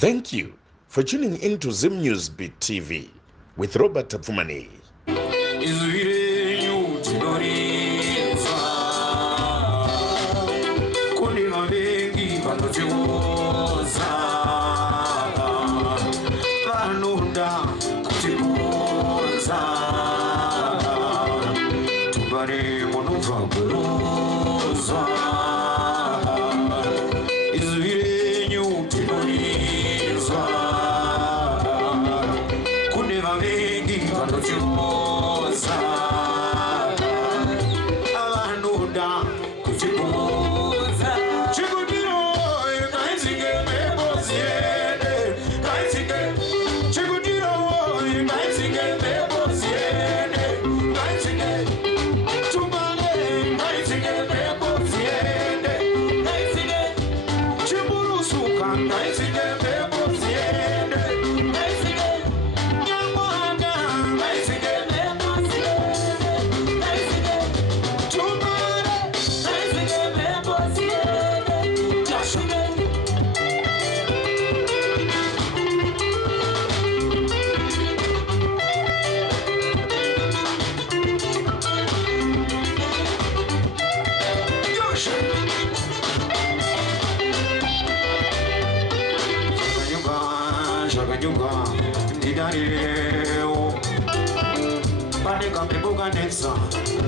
Thank you for tuning in to Zim News Beat TV with Robert Tapfumani.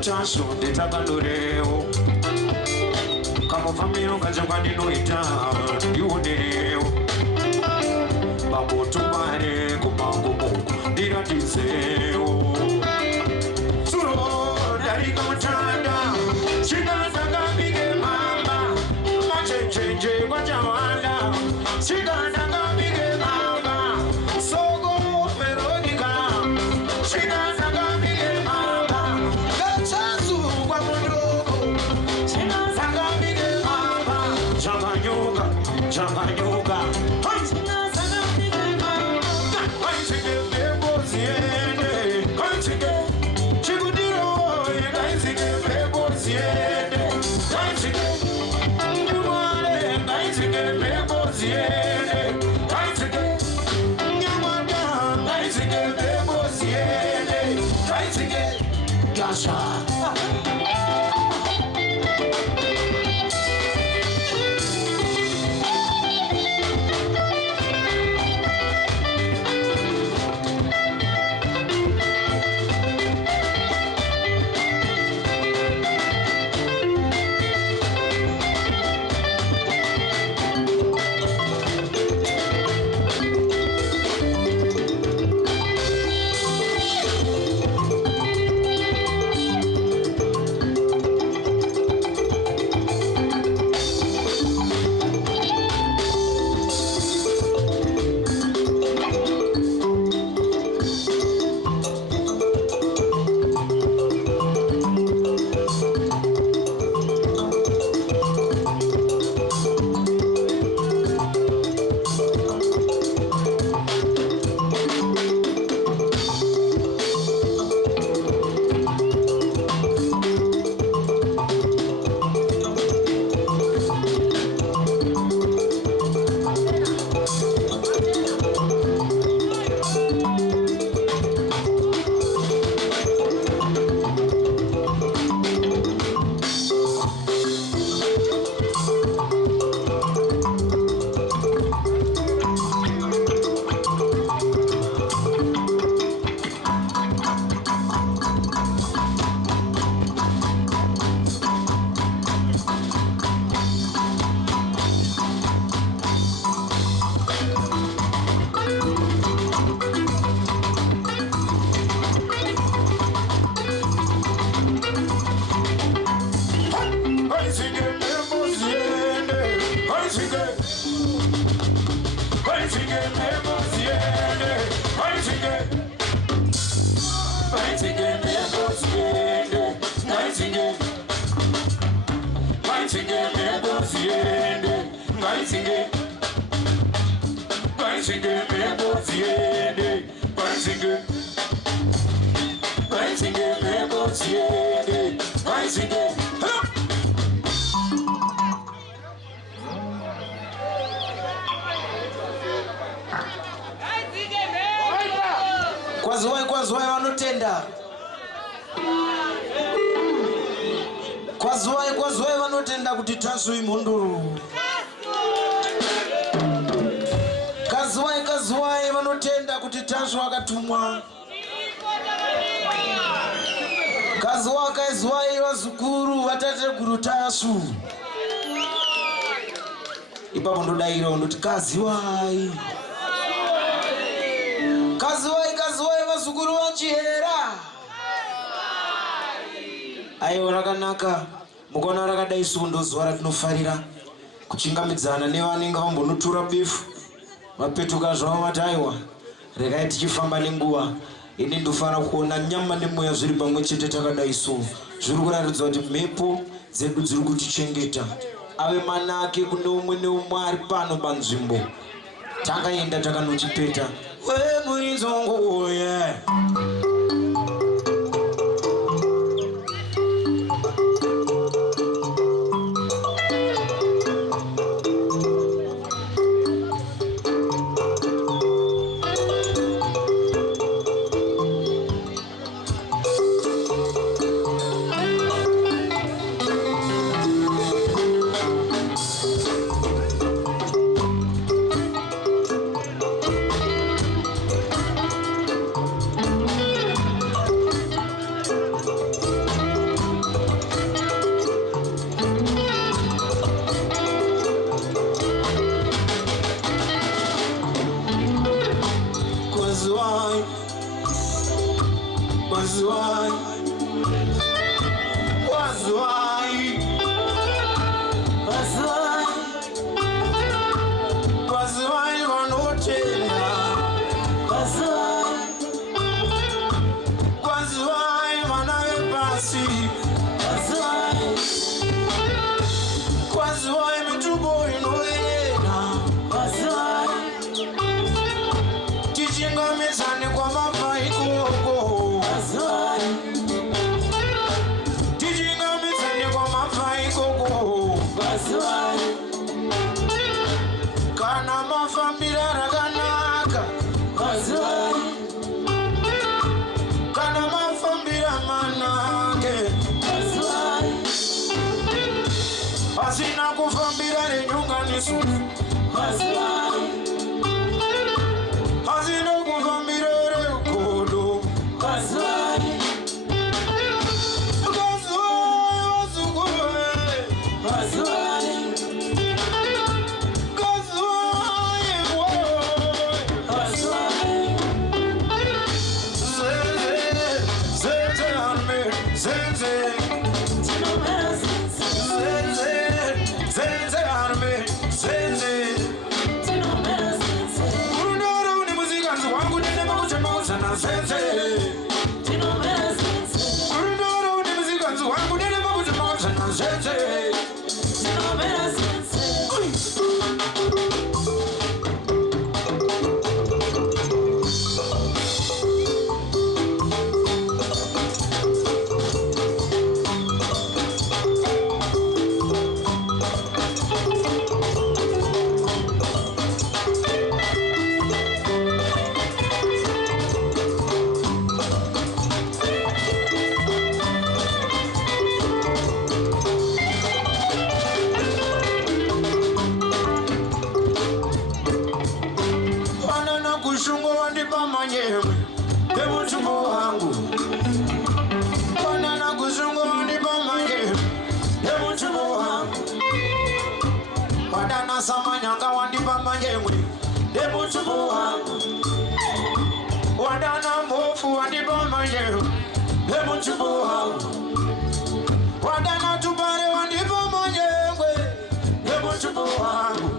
Chanso ndetakandoreo kamufamiro kachakwaninoita ndiondereo pamotumare kumangomoko ndiratizeo suro darika mutanda chikazakambike mamba machenjenje kwachawanda chikazakambike mamba soko veronika chikazakambike mamba gachazu kwa mondoko chikazakambike mamba chakanyuka chakanyuka Kwaziwai vanotenda kuti tasui munduru. Kaziwai vanotenda kuti tashu akatumwa. Kaziwai vazukuru vatateguru tasu. Ipapo ndodaira ndoti kaziwai vazukuru vachihera. Aiwa rakanaka. Mukaona rakadai sundo zuva ratinofarira kuchingamidzana nevanenge vambonotura bifu vapetuka zvavo vati aiwa regai tichifamba nenguva ini ndofara kuona nyama nemweya zviri pamwe chete takadai so. Zviri kuratidza kuti mhepo dzedu dziri kutichengeta. Ave manake kune umwe neumwe ari pano panzvimbo takaenda takanochipeta. Wemurizongo yeah. Kwaziwai vanotenda. Kwaziwai vana vepasi. Kwaziwai mitumbo inoyena. Tichingamizane kwamabva ikoko. Tichingamizane kwamabva ikoko. Kana mafambira rakanaka. Kana mafambira manake. Asina kufambira renyunganiso. Asina kufambira rekodo. Kaziwai vazukuru. Samanyanga wandipa manjemwe demuchubu wangu. Wadana mofu wandipa manjemwe demuchubu wangu. Wadana tubare wandipa manjemwe demuchubu wangu.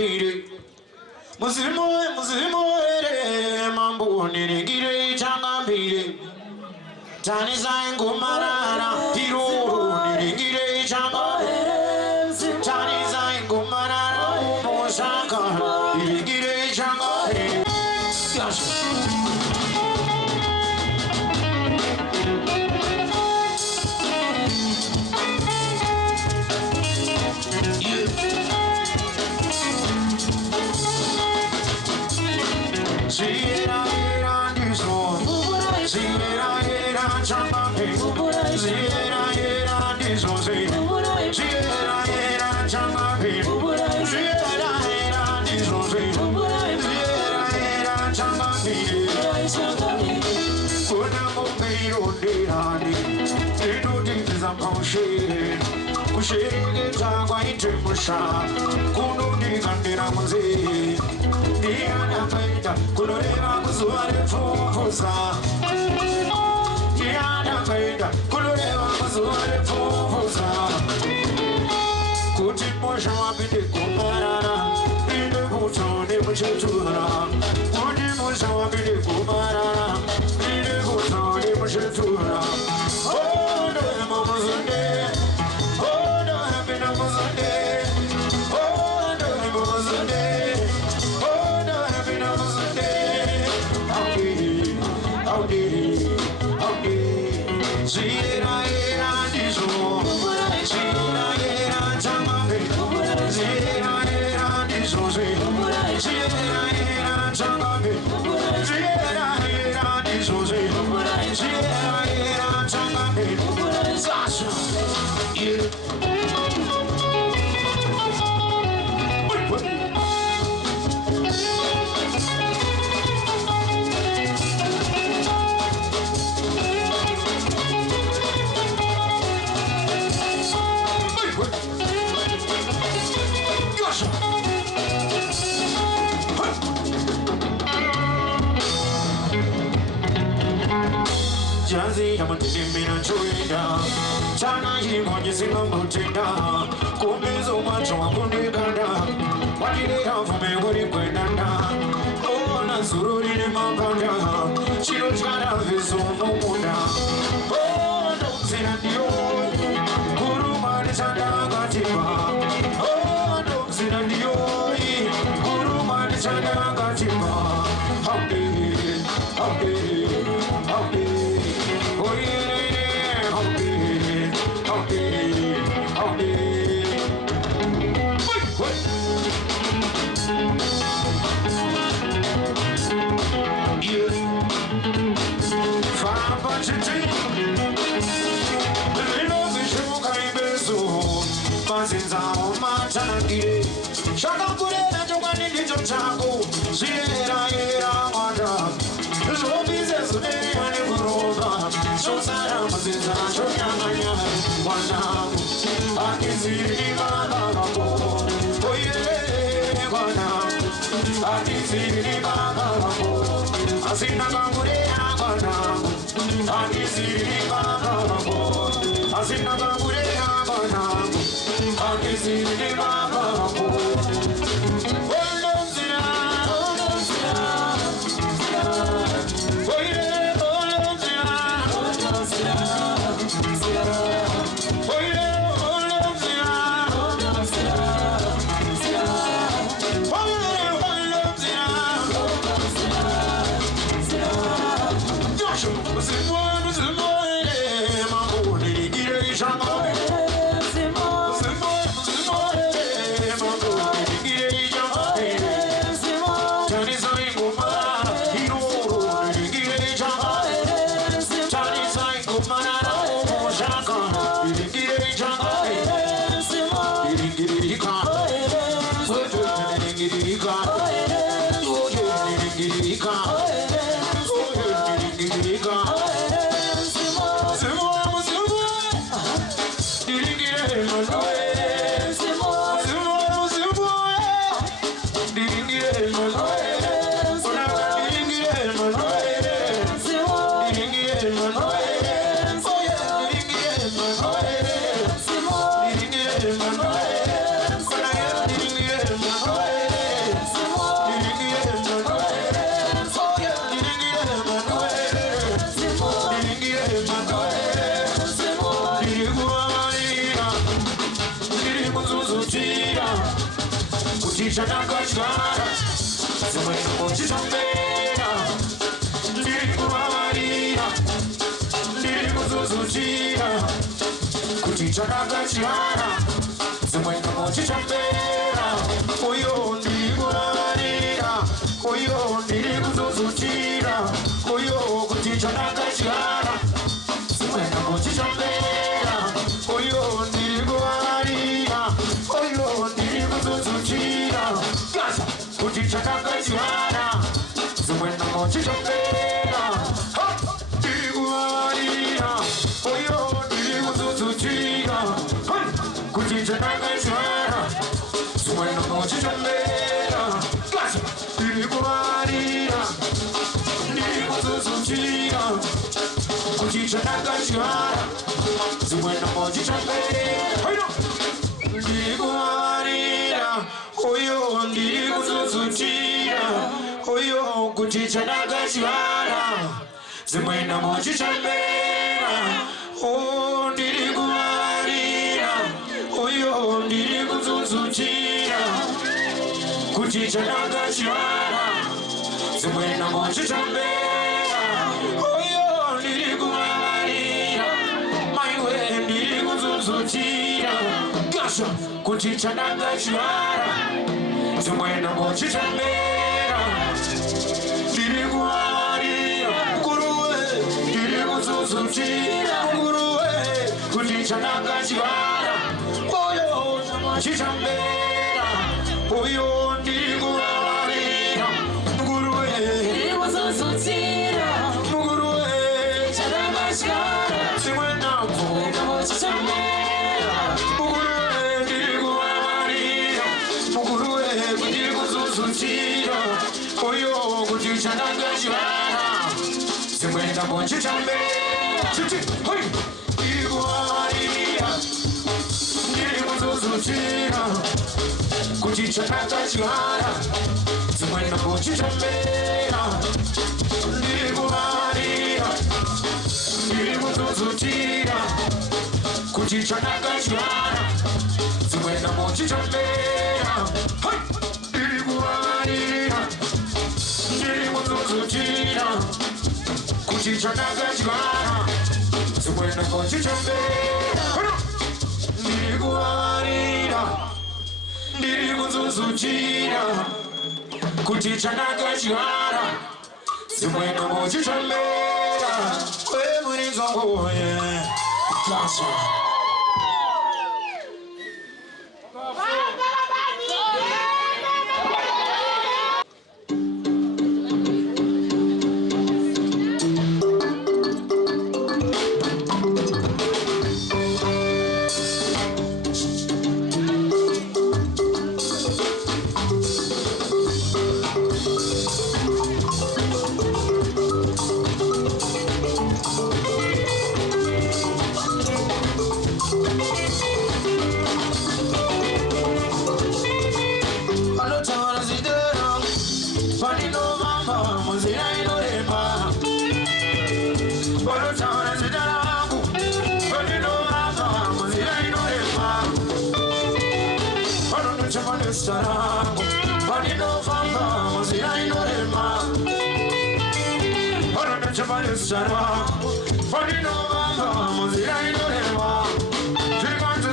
mbiri muzimu ere mambo nirigire changa mbiri tanisa ngumarara iruru nirigire changa tanisa ngumarara moshaka nirigire changa kushirikita kwa itimusha kununikanira muzi ndiyanakaita kunoreva kuzuva repfupfuza ndiyanakaita kunoreva kuzuva repfupfuza kuti musha wapinde kumarara inde kuto nemuchetura kuti musha wapinde kumarara inde kuto nemuchetura Jazi yamanimina chuida Chana himonyi singa mutenda Kumizo macho wakunikanda Wakilera fume wali kwendanda Ona sururi ni mambanda Chino chara viso mumunda Ona mzina ndiyo Kuruma ni chanda katima Ona mzina ndiyo Kuruma ni chanda katima Howdy, howdy, howdy oh yeah, howdy, howdy, howdy. Wait. Yeah. Far chichi. Lilo zishuka ibezo. Mazinza omachanaki. Shaka kurena chokani ndicho chako. Zira yera wada. Zobize zuneri ane kuroba. Shosara mazinza shonyamanya. Wanamu akiziri bababo. Oh yeah, wanamu akiziri bababo. Asina kangurea wanamu akiziri bababo. Asina kangurea wanamu akiziri bababo. Ika kuti chandakadyara dzimweni mhodzi dzambera ndiri kuvavarira ndiri kuzuzutira kuti chandakadyara dzimweni mhodzi dzambera uyo ndiri kuvavarira uyo ndiri kuzuzutira uyo kuti chandakadyara dzimweni mhodzi dzambera uyo ndiri kuvavarira uyo ndiri kuzuzutira gaza kuti chandakadyara dzimweni mhodzi dzambera ndiri kuvavarira uyo ndiri kuzuzutira kuti chandakadyara dzimweni mhodzi dzambera gaza ndiri kuvavarira ndiri kuzuzutira kuti chandakadyara dzimweni mhodzi dzambera ndiri kuvavarira uyo ndiri kuzuzutira uyo kuti chandakadyara dzimweni mhodzi dzambera ndiri kuvavarira uyo ndiri kuzuzutira kuti chandakadyara dzimweni mhodzi dzambera uyo ndiri kuvavarira maiwe ndiri kuzuzutira gasha kuti chandakadyara dzimweni mhodzi dzambera ndiri kuvavarira nguruwe ndiri kuzuzutira nguruwe kuti chandakadyara uyo mhodzi dzambera uyo ndiri kuvavarira nguruwe ndiri kuzuzutira nguruwe chandakadyara dzimweni mhodzi dzambera nguruwe ndiri kuvavarira nguruwe ndiri kuzuzutira uyo kuti chandakadyara dzimweni mhodzi dzambera ndiri kuvavarira ndiri kuzuzutira kuti chandakadyara dzimweni mhodzi dzambera ndiri kuvavarira ndiri kuzuzutira kuti chandakadyara dzimweni mhodzi dzambera ndiri kuvavarira ndiri kuzuzutira kuti chandakadyara dzimweni mhodzi dzambera ndiri kuvavarira ndiri kuzuzutira kuti chandakadyara dzimweni mhodzi dzambera kwemurizangoye Class. Sarango, Panino Fanga, Mozilla Inorema. Ora Chavale Sarango, Panino Fanga, Mozilla Inorema. Chimanto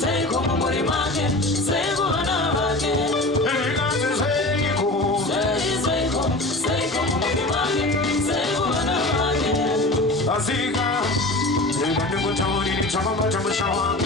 Seiko, Morimake, Seiko Anavake. Elegante Seiko, Morimake, Seiko Anavake. Azika, Negando Tony, Chama Chamashawa.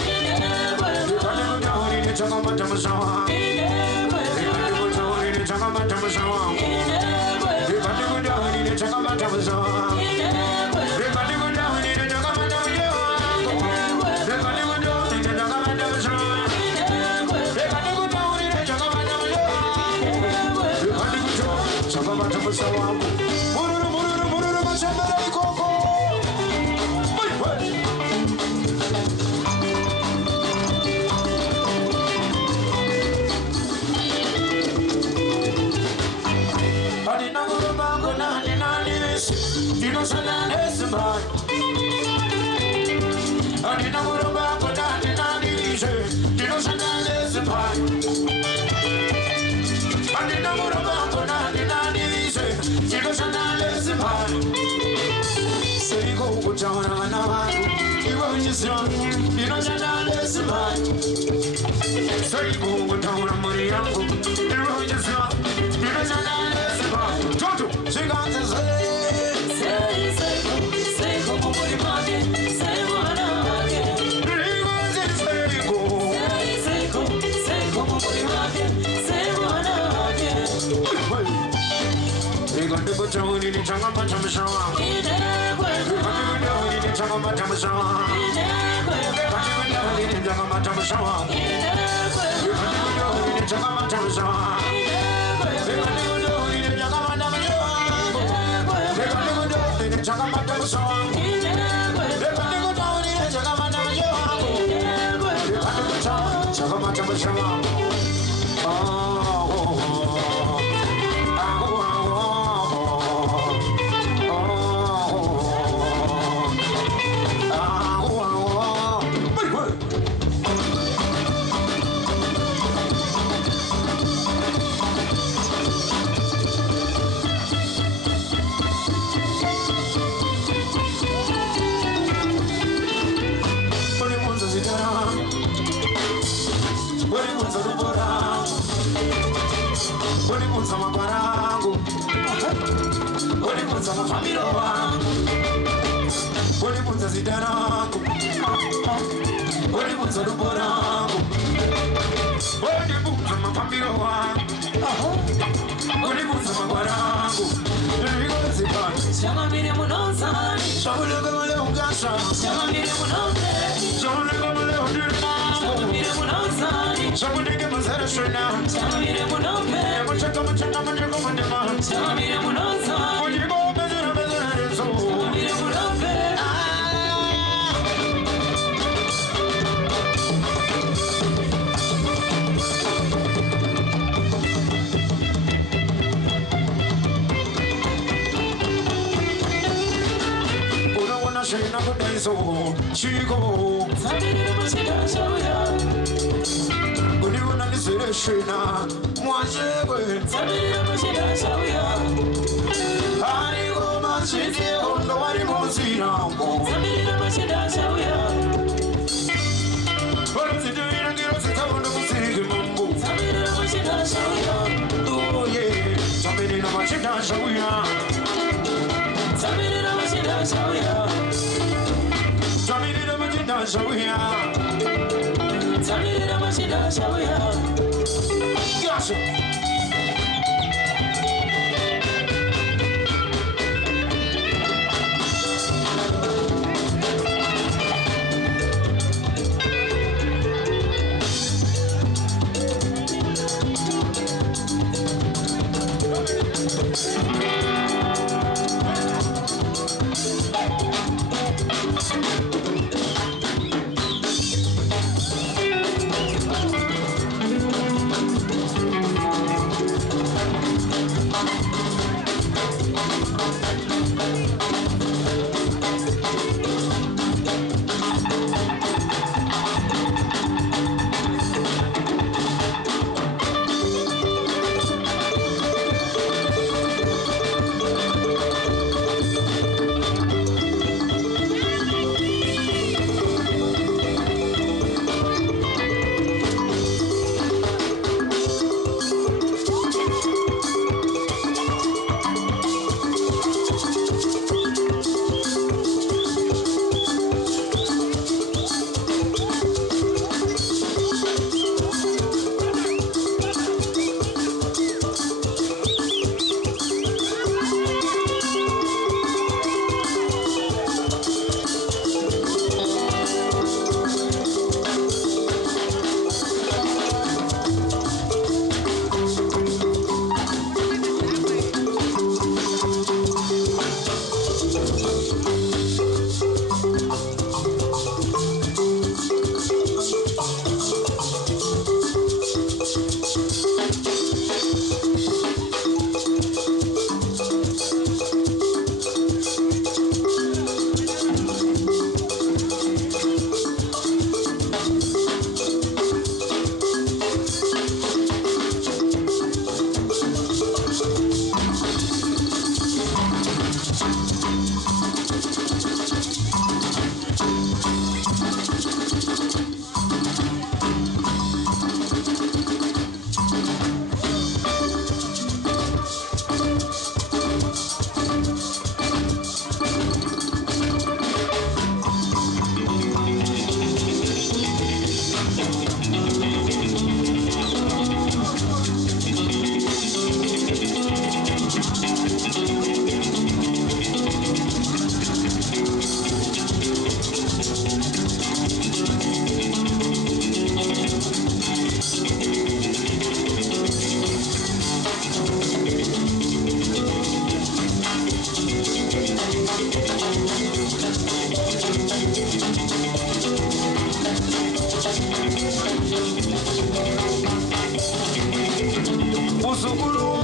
Uzukuru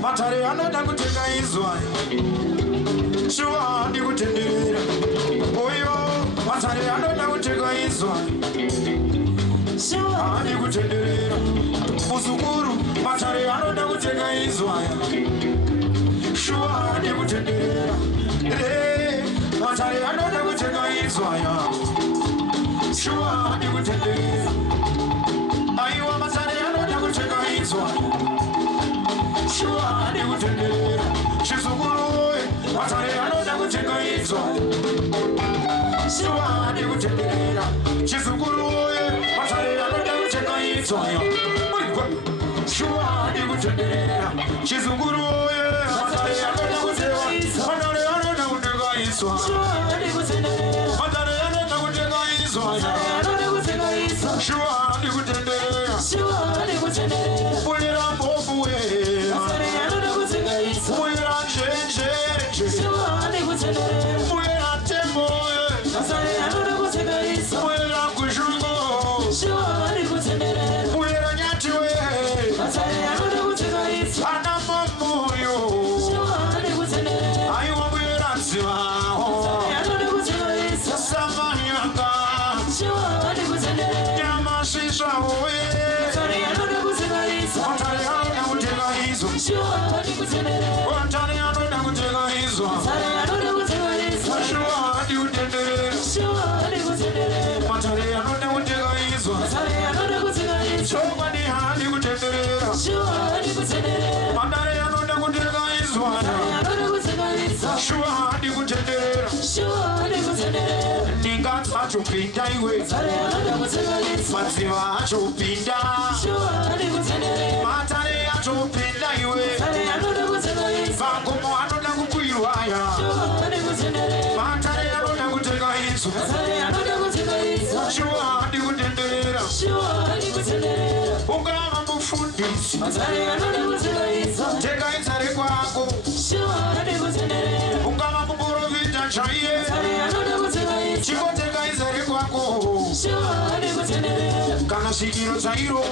matare anoda kutenga izwa shuwa ndikutenderera oyo matare anoda kutenga izwa shuwa ndikutenderera uzukuru matare anoda kutenga izwa shuwa ndikutenderera matare anoda kutenga izwa shuwa ndikutenderera aiwa matare anoda kutenga izwa shuwa ndikutenderera chizukuru matare anoda kutenga izwa shuwa ndikutenderera chizukuru matare anoda kutenga izwa shuwa ndikutenderera chizukuru matare anoda kutenga izwa matare anoda kutenga izwa matare anoda kutenga izwa shuwa ndikutenderera bulira mbovu bulira njenjenje bulira tembo bulira kujungo bulira nyatiwe ana mamuyo aiwa bulira nziwaho samanyanga nyamashishawe matare anoda kutenga izwa matare anoda kutenga izwa shuwa ndikutenderera matare anoda kutenga izwa chokwadi handikutenderera matare anoda kutenga izwa shuwa ndikutenderera ninga dzachopinda iwe madziva achopinda matare achopinda iwe magomo anoda kukwirwaya matare anoda kutenga izwa shuwa ndikutenderera ungava mufundisi tenga izare kwako ungava muprofita chaiye chikotenga izare kwako kana sikiro chairo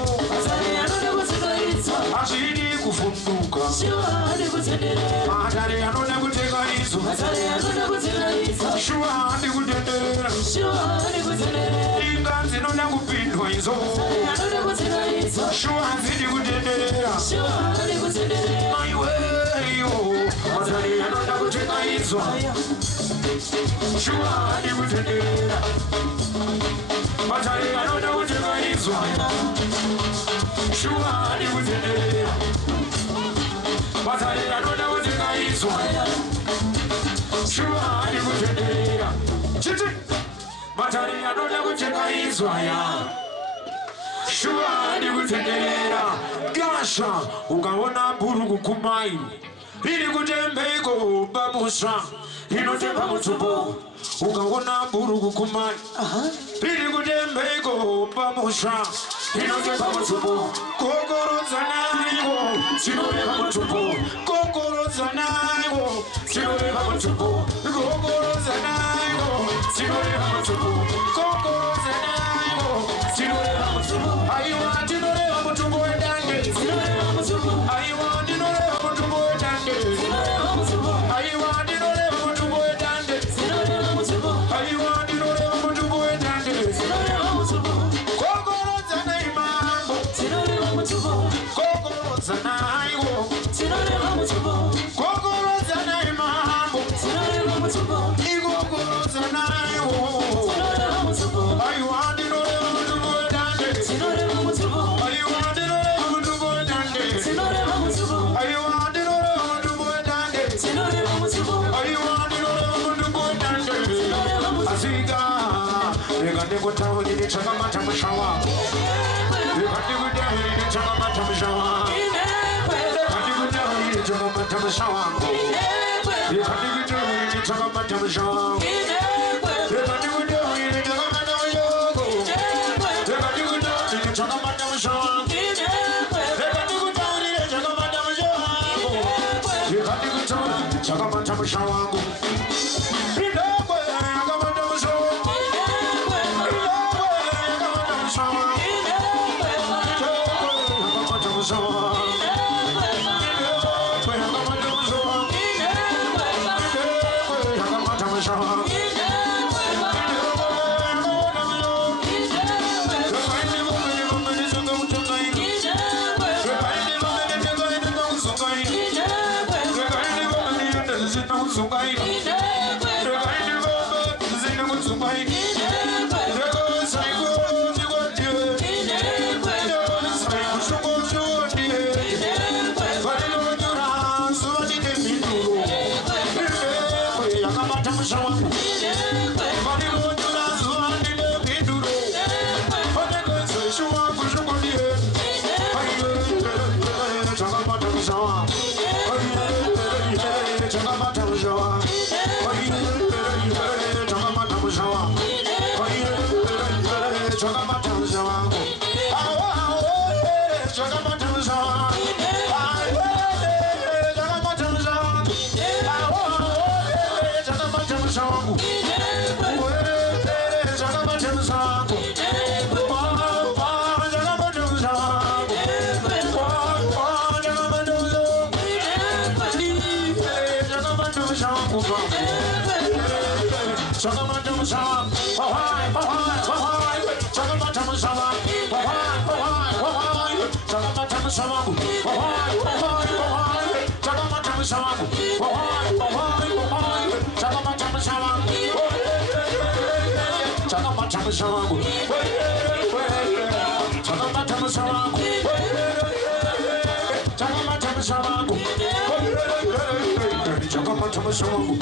hazvidi kuvhunduka matare anoda kutenga izwa shuwa ndikutenderera inga dzinoda kupindwa izo shuwa dzidi kutenderera aiweyo matare anoda kutenga izwa shuwa ndikutenderera matare anoda kutenga izwa shuwa ndikutenderera matare anoda kutenga izwa shuwa ndikutenderera chiti matare anoda kutenga izwa shuwa ndikutenderera gasha ukaona bhurugu kumairo riri kutembeko pamusha rinotemba mutumbo ukaona bhurugu kumai riri kutembeko pamusha rinotemba mutumbo kokorodza nayo chinoreva mutumbo kokorodza nayo chinoreva mutumbo kokorodza nayo chinoreva mutumbo kokorodza nayo chinoreva mutumbo aiwa tinoreva mutumbo wedande aiwa ndinoreva mutumbo wedande aiwa ndinoreva mutumbo wedande aiwa ndinoreva mutumbo wedande kokorodza nayo mambo kokorodza nayo kokorodza nayo mambo ikokorodza nayo aiwa ndinoreva mutumbo wedande aiwa ndinoreva mutumbo wedande aiwa ndinoreva mutumbo wedande aiwa ndinoreva mutumbo wedande asika reka ndikutaurire chakamata musha wako reka ndikutaurire chakamata musha wako reka ndikutaurire chakamata musha wako reka ndikutaurire chakamata musha wako reka ndikutaurire chakamata musha wako reka ndikutaurire chakamata musha wako reka ndikutaurire chakamata musha wako reka ndikutaurire chakamata yakamata musha wangu idekwe yakamata musha wangu idekwe yakamata musha wangu idekwe yakamata musha wangu idekwe yakamata musha wangu idekwe yakamata musha wangu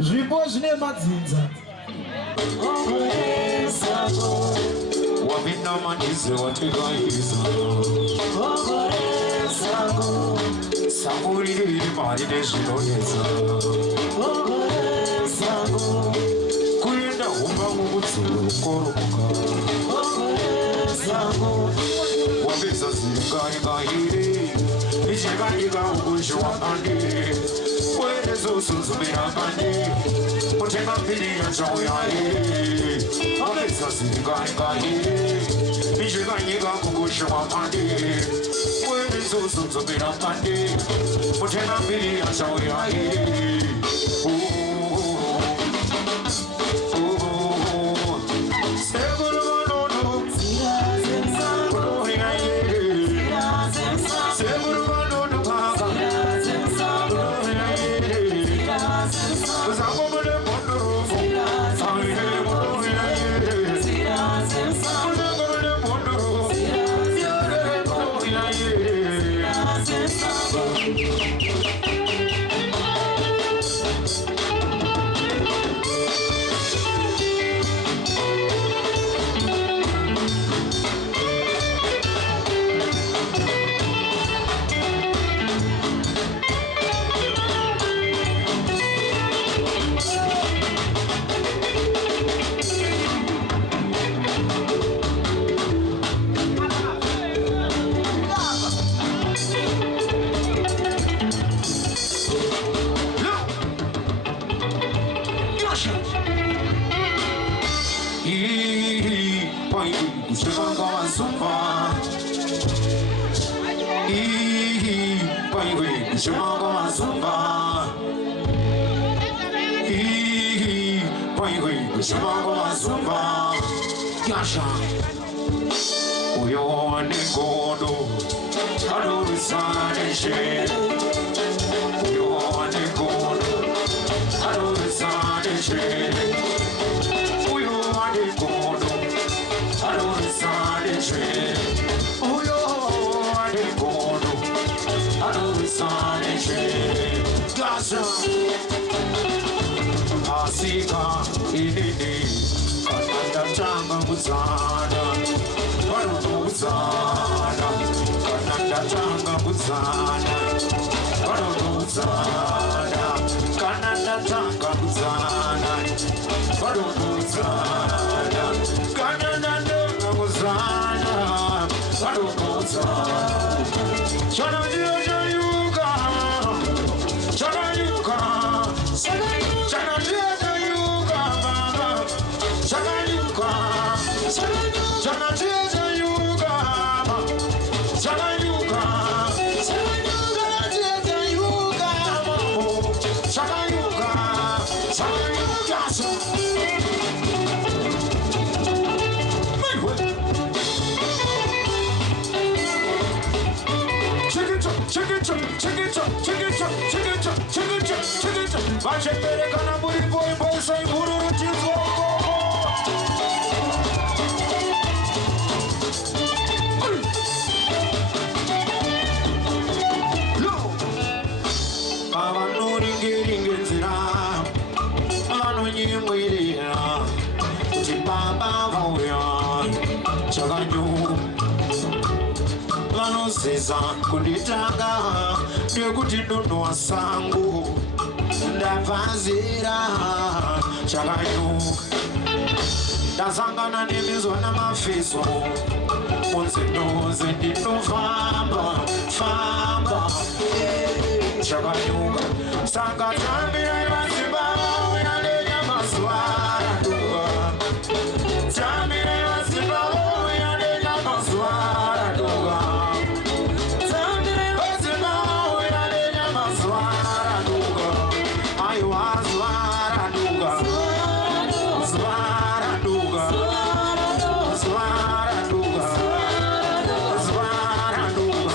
Zvibozvine madzinza wapinda mandize watekaiza sango riri mari nezvinonetsa kuenda humba mukudzirukoroka wapedza zirikaikairi ichikanyika ukuzviwakandi wenezosunzumirakandi mutenga mpiri yatsvauyairi wapedza zirikaikairi ichikanyika ukuzviwakandi wenezosunzumirakandi mutenga mpiri yatsvauyairi Asika inini kananda changa muzana vanonuzana kananda changa muzana vanonuzana kananda changa muzana vanonuzana kananda changa muzana vanonuzana chananjira chayuka chanayuka Vai chegar na Muripo e vai sair por um tizoko. seza kunditanga nekuti ndondowa sangu ndapazira chakanyuka ndasangana nemizwa namafeso munzindoze ndinofamba chakanyuka saka tambira Zimbabwe yadenya mazuva araduka tambira Zimbabwe yadenya mazuva araduka tambira Zimbabwe yadenya mazuva araduka aiwa zuva araduka zuva araduka zuva araduka zuva araduka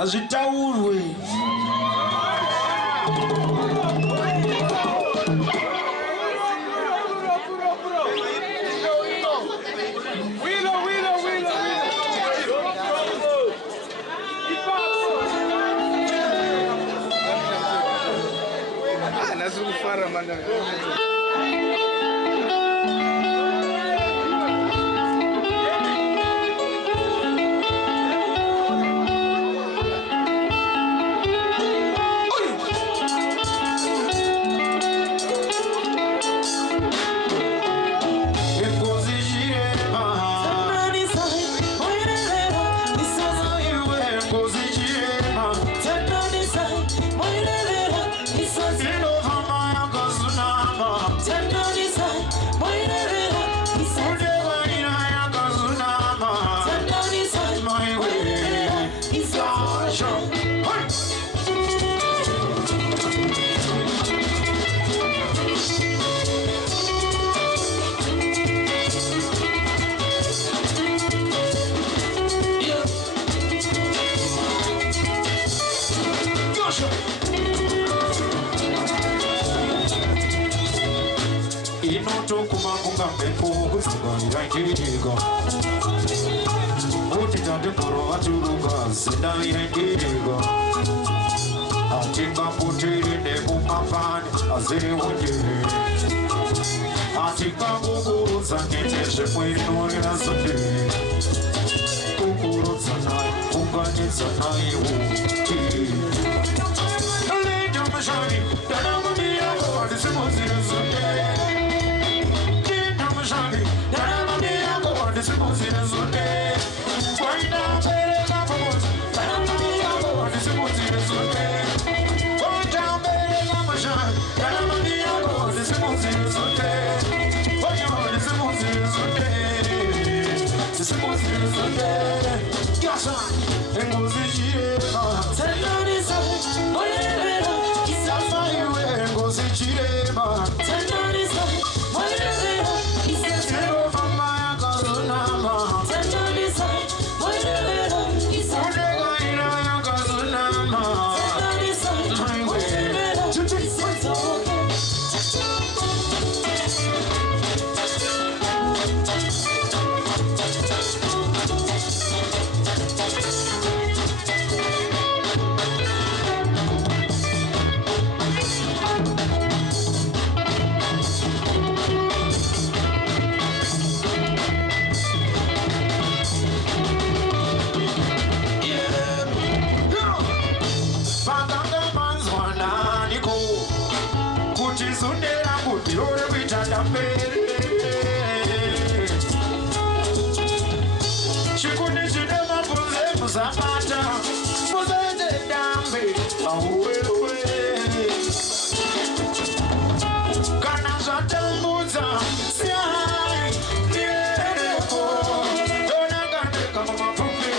azvitaurwe inotokuma kungambepo kutsungaira njiriga utitandikoro vaturuka zindaira njiriga atingambotere nemumafani aziri undiri atingamugurudza ngenezvemwirinorera zondiri kugurudza naye kunganidza naye uti leta mashani danamamiyako vandisimudzire zonde leta mashani danamamiyako vandisimudzire zonde wainabereka pamozi danamamiyako vandisimudzire zonde watambereka mashani danamamiyako vandisimudzire zonde vandisimudzire zonde zisimudzire zonde yasa engozi chirema tenarisa moyevera isafaiwe engozi chirema tenarisa moyevera isafaiwe yakazunama tenarisa moyevera isafaiwe yakazunama tenarisa moyevera isafaiwe Zundera kuti uri kuita ndambere chikundi chine mabvunze muzabata muzoite dambe auwewe kana zvatambudza siyai niereko donangandeka mumapfupe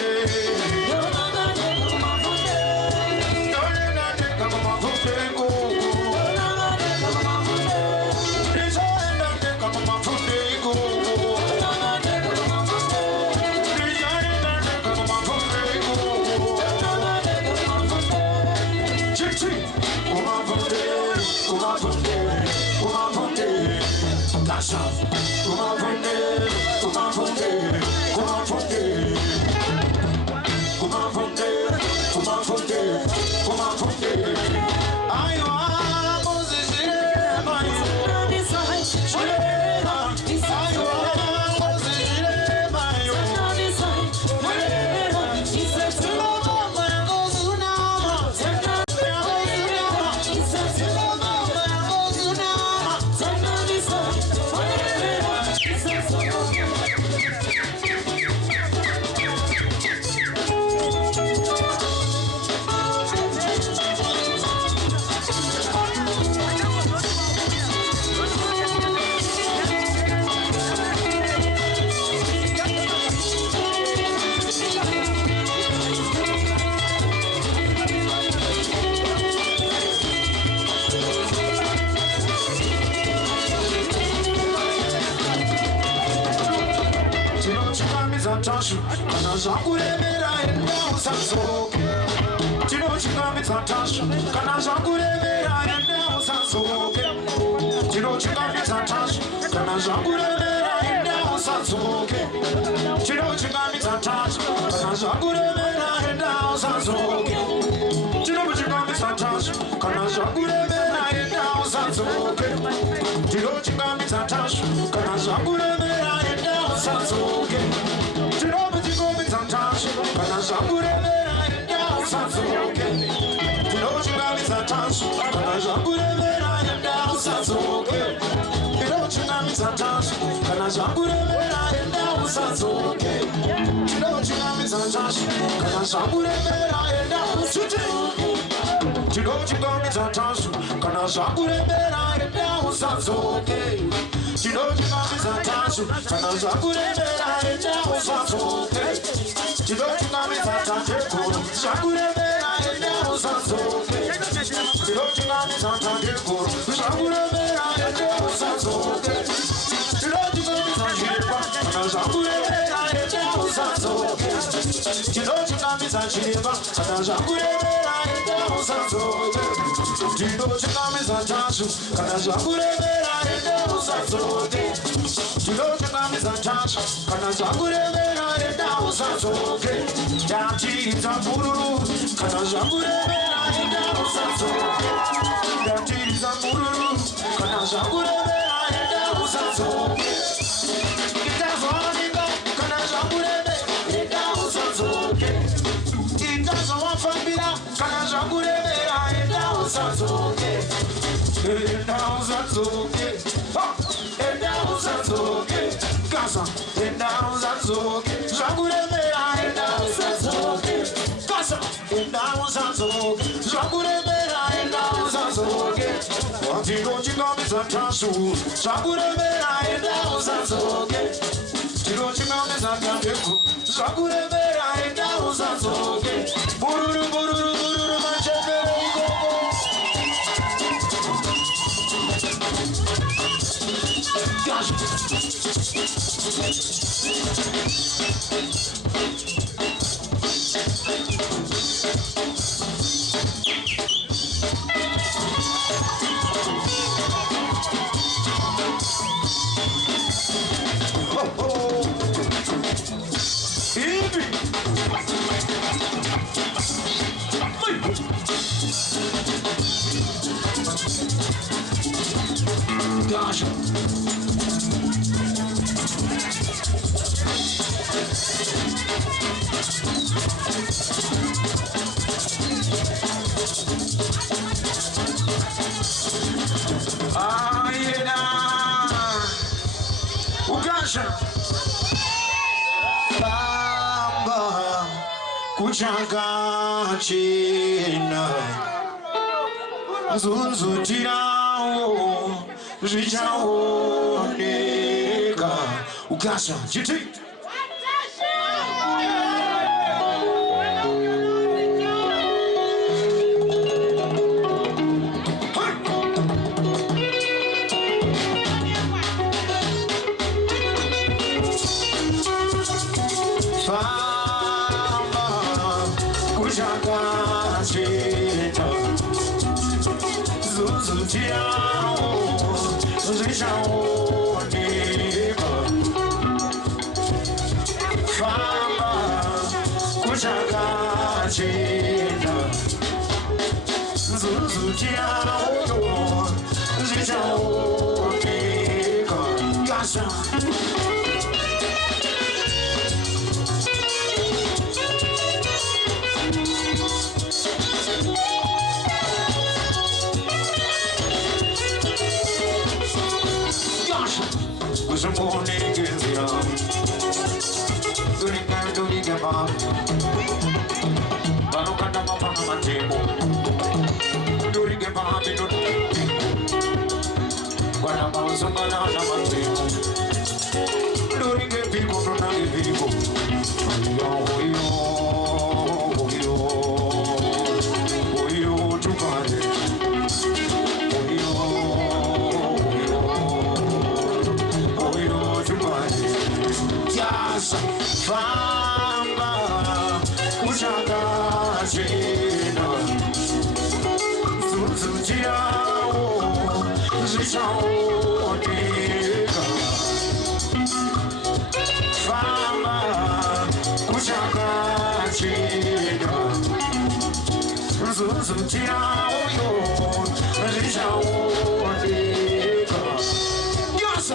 donangandeka mumapfupeko kana zvakuremera enda usazoke tinochingambidza tasha kana zvakuremera enda usazoke tinochingambidza tasha kana zvakuremera enda usazoke tinochingambidza tasha kana zvakuremera enda usazoke tinochingambidza tasha kana zvakuremera enda usazoke tinochingambidza tasha kana zvakuremera enda usazoke kana zvakuremera enda usazoke tinochingambidza tasha kana zvakuremera enda usazoke tinochingambidza tasha kana zvakuremera enda usazoke tinochingambidza tasha kana zvakuremera enda usazoke tinochingambidza tasha kana zvakuremera enda usazoke tinochingambidza tasha kana zvakuremera enda usazoke tinochingambidza tatekuru zvakuremera enda usazoke tinochingambidza tatekuru zvakuremera enda usazoke tinochingambidza chiremba kana zvakuremera enda usazoke tinochingambidza chiremba kana zvakuremera enda usazoke tinochingambidza tasha kana zvakuremera enda usazoke usatsoke tinochingamidza tasha kana zvakuremera enda usatsoke ndatiridza mururu kana zvakuremera enda usatsoke ndatiridza mururu kana zvakuremera enda usatsoke itazvanika kana zvakuremera enda usatsoke itazvawafambira kana zvakuremera enda usatsoke enda usatsoke enda usatsoke kasa enda usatsoke zvakuremera enda usatsoke kasa enda usatsoke zvakuremera enda usatsoke tinochingamidza tashu zvakuremera enda usatsoke tinochingamidza tambeku zvakuremera enda usatsoke bururu bururu bururu machembere ikoko Gosh. Ayena Ugasha Bamba Kuchaka China Zunzutirao Zvichaoneka Ugasha Chiti Fama Kuchaka China Zunzutirao Zvichaoneka Fama Kuchaka China Zunzutirao Zvichaoneka Gasa was a morning in the arm. Doing a bar. Banokanda Mama table. Doing a bar. When I'm on some banana table. Doing a people from the people. Oh, to party. Yes, Famba Kuchaka China Zunzutirao Zvichaoneka Famba Kuchaka China Zunzutirao Zvichaoneka Yes,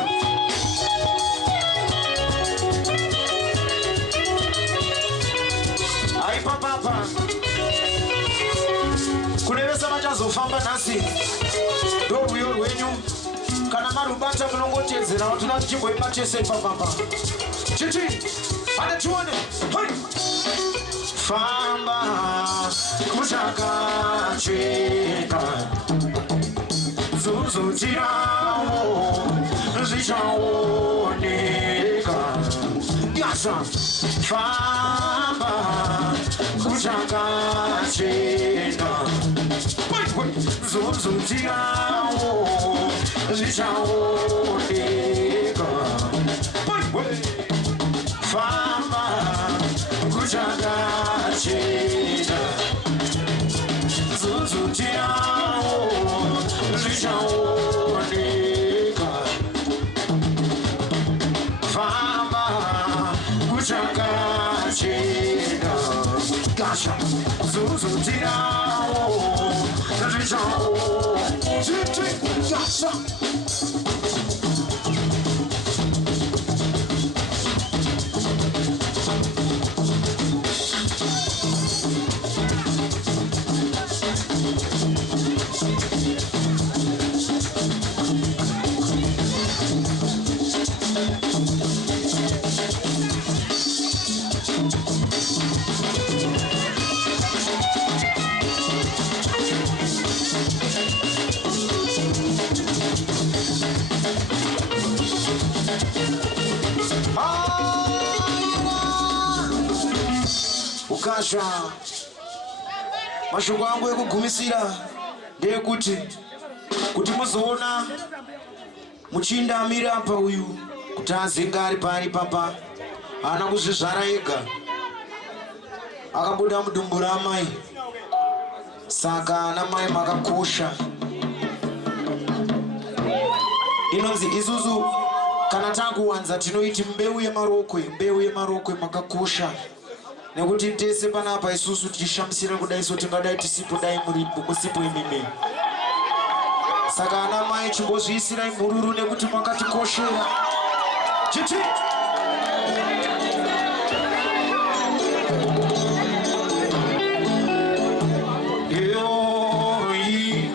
Papa kunevesa vachazofamba nhasi ndoruyo rwenyu kana marubata munongotedzera vatona tichimboimba chese papapa chiti hada tione famba kuchakacheka zunzutirao zvichaoneka yasa famba kuchakachena zunzutirao zvichaoneka famba kuchakachena zunzutirao zvichaoneka ukasha mashoko angu ekugumisira ndeyekuti kuti muzoona muchinda amira apa uyu kuti azenga ari pari papa haana kuzvizvara ega akabuda mudumbu ramai saka ana mai makakosha inonzi isusu kana takuwanza tinoiti mbeu yemarokwe makakosha nekuti tese panapa isusu tichishamisira kudai so tingadai tisipo dai musipo imimi saka ana mai chimbozviisirai mhururu nekuti makatikoshera chiti yoyi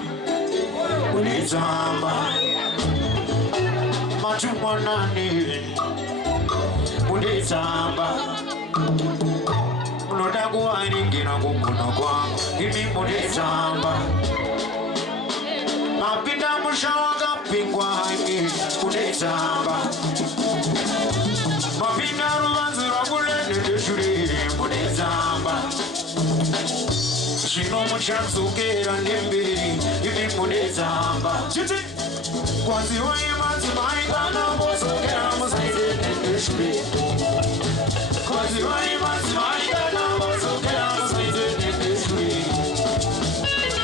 unitsamba matumanani unitsamba unoda kuvaningira kugona kwangu imi munitsamba mapinda musha wakapingwa hangi munitsamba mapinda ruvanzi rwakunenedeshuri munitsamba zvino muchatsokera nemberi imi munitsamba chiti kwaziwai madzimai kana mozokera musaitenendeshuri kwaziwai madzimai kana mozokera musaitenendeshuri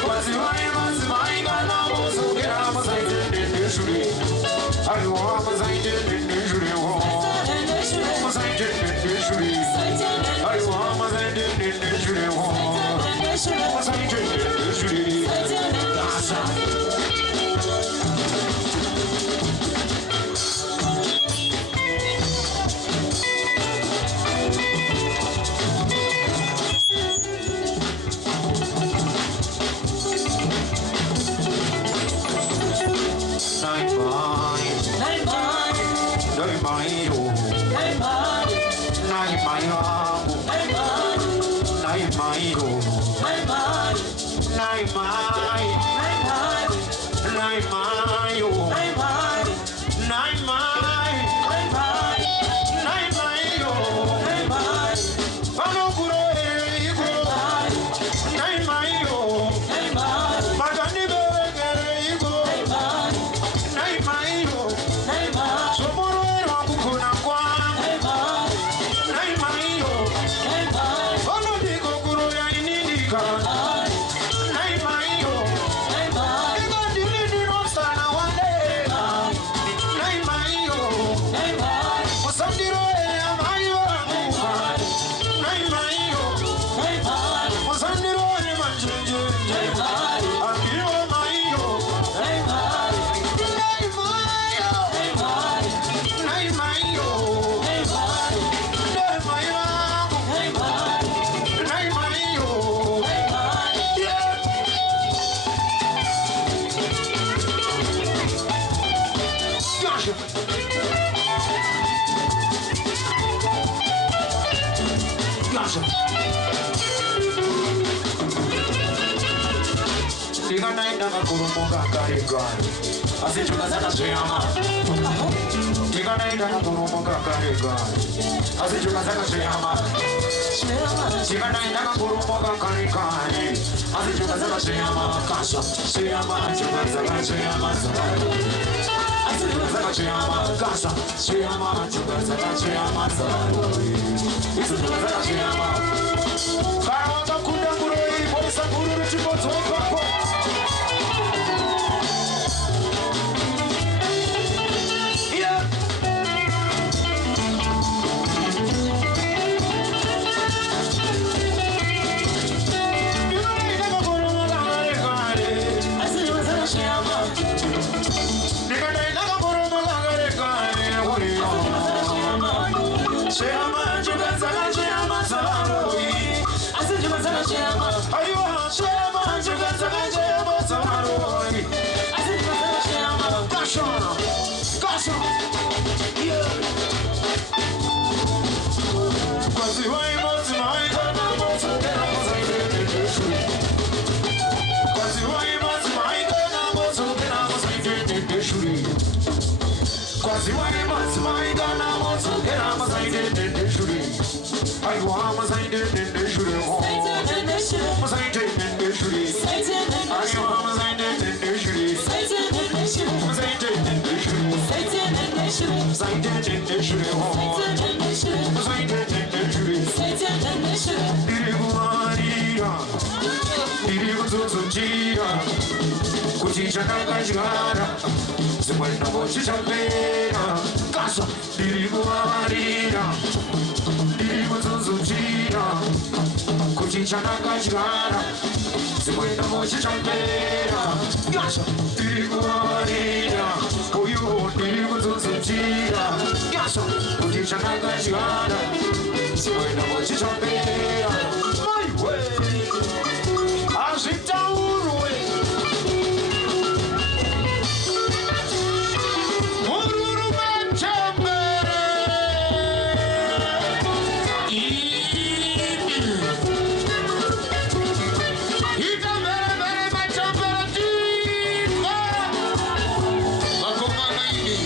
kwaziwai madzimai kana mozokera musaitenendeshuri aiwa musaitenendeshuri musaitenendeshuri aiwa musaitenendeshuri musaitenendeshuri kasa Ndikanaenda kakurumoka karegani asi chukazaka zveyama ndikanaenda kakurumoka karegani asi chukazaka zveyama ndikanaenda kakurumoka karegani asi chukazaka zveyama kasha zveyama chukazaka zveyama asi chukazaka zveyama kasha zveyama chukazaka zveyama isu chukazaka zveyama kana wakakunda nguroi polisa ngururu chibodzokako Shema chukazaka shema samaroi Asi chukazaka shema Ayuwa shema chukazaka shema samaroi Asi chukazaka shema Kashona Kashona Yeah Kwazi wai mozi mai Kana mozi kena mozi kena mozi Kwazi wai mozi mai Kana mozi kena mozi kena mozi Kwazi wai mozi mai Kana mozi kena mozi kena mozi I want my side in the shuri. My side in the shuri. I want my side in the shuri. My side in the shuri. Side in the shuri. My side in the shuri. Diriguaria. Diriguzuzugira. Kuchichana kajigara. Zimwena mochichapera. Kasa. Diriguaria. Diriguzuzugira. Kuchichana kajigara. Zimwena mochichapera. Kasa. Diriguaria. Oyo diriguzuzugira. Kasa. Kuchichana kajigara. Zimwena mochichapera. My way. Azitaurwe. Ururu machambere. Ita mere mere machambere tima. Makoma maini.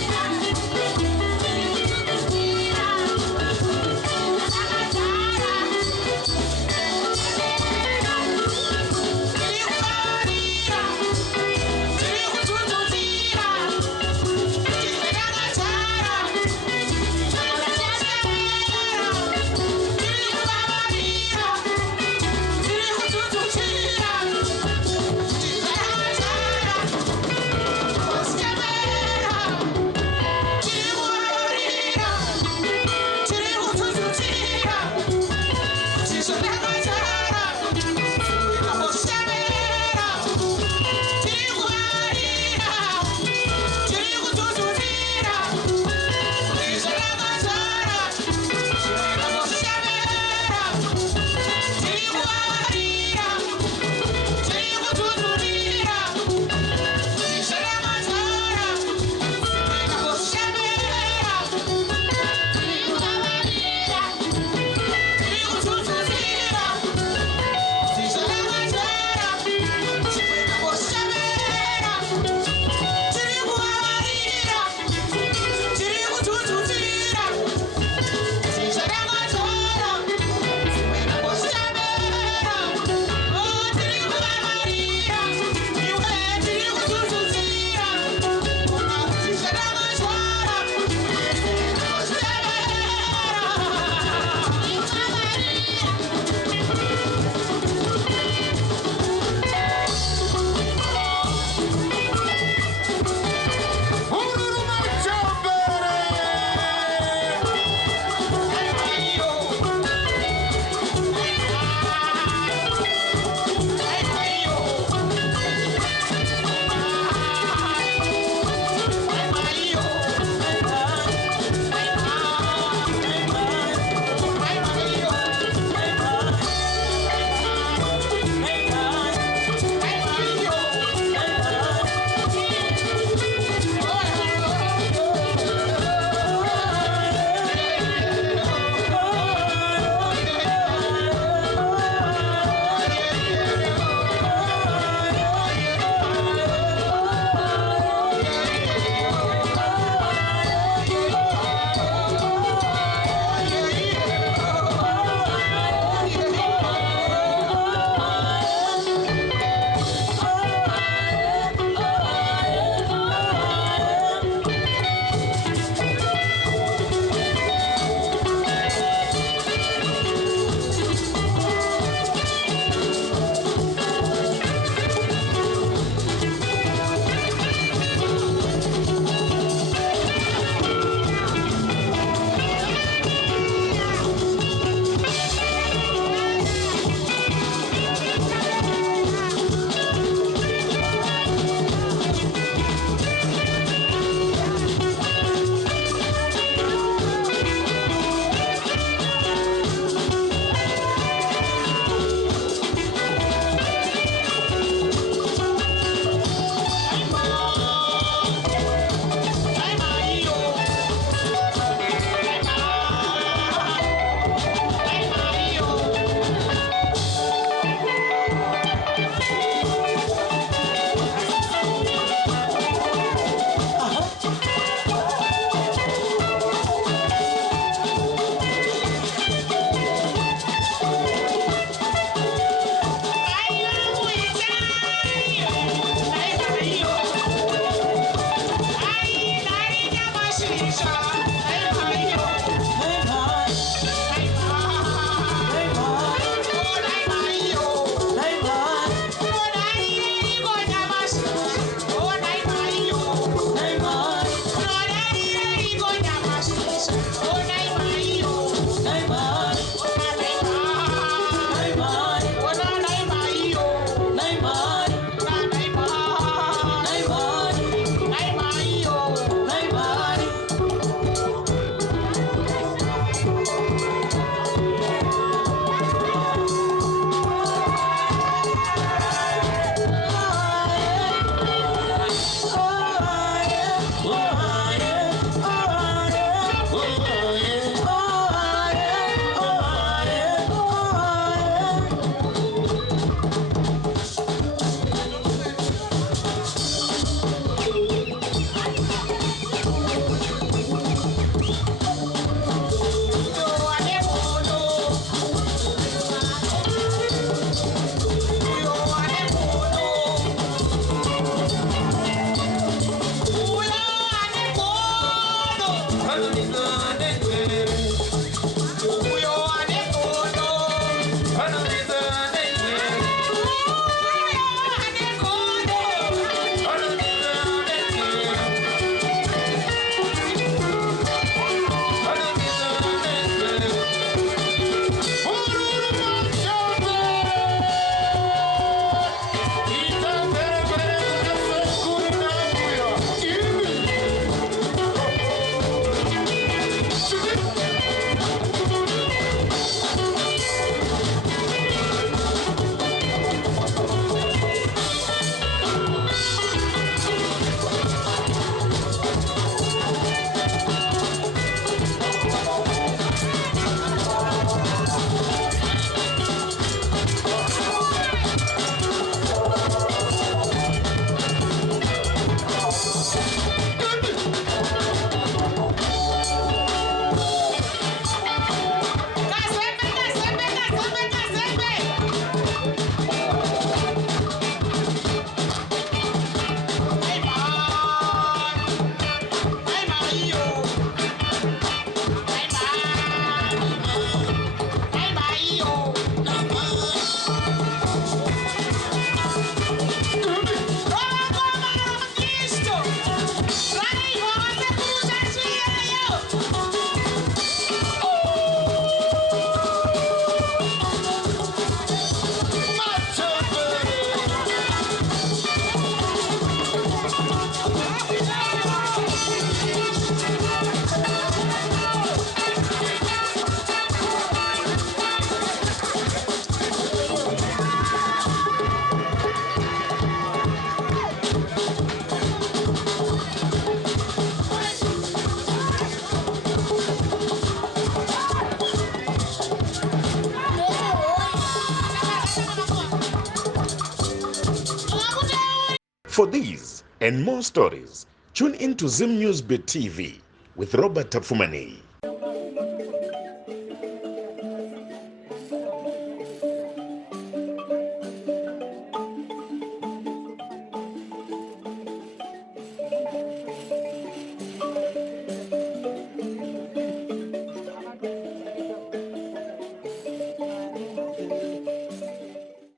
For these and more stories, tune in to Zim News Beat TV with Robert Tafumani.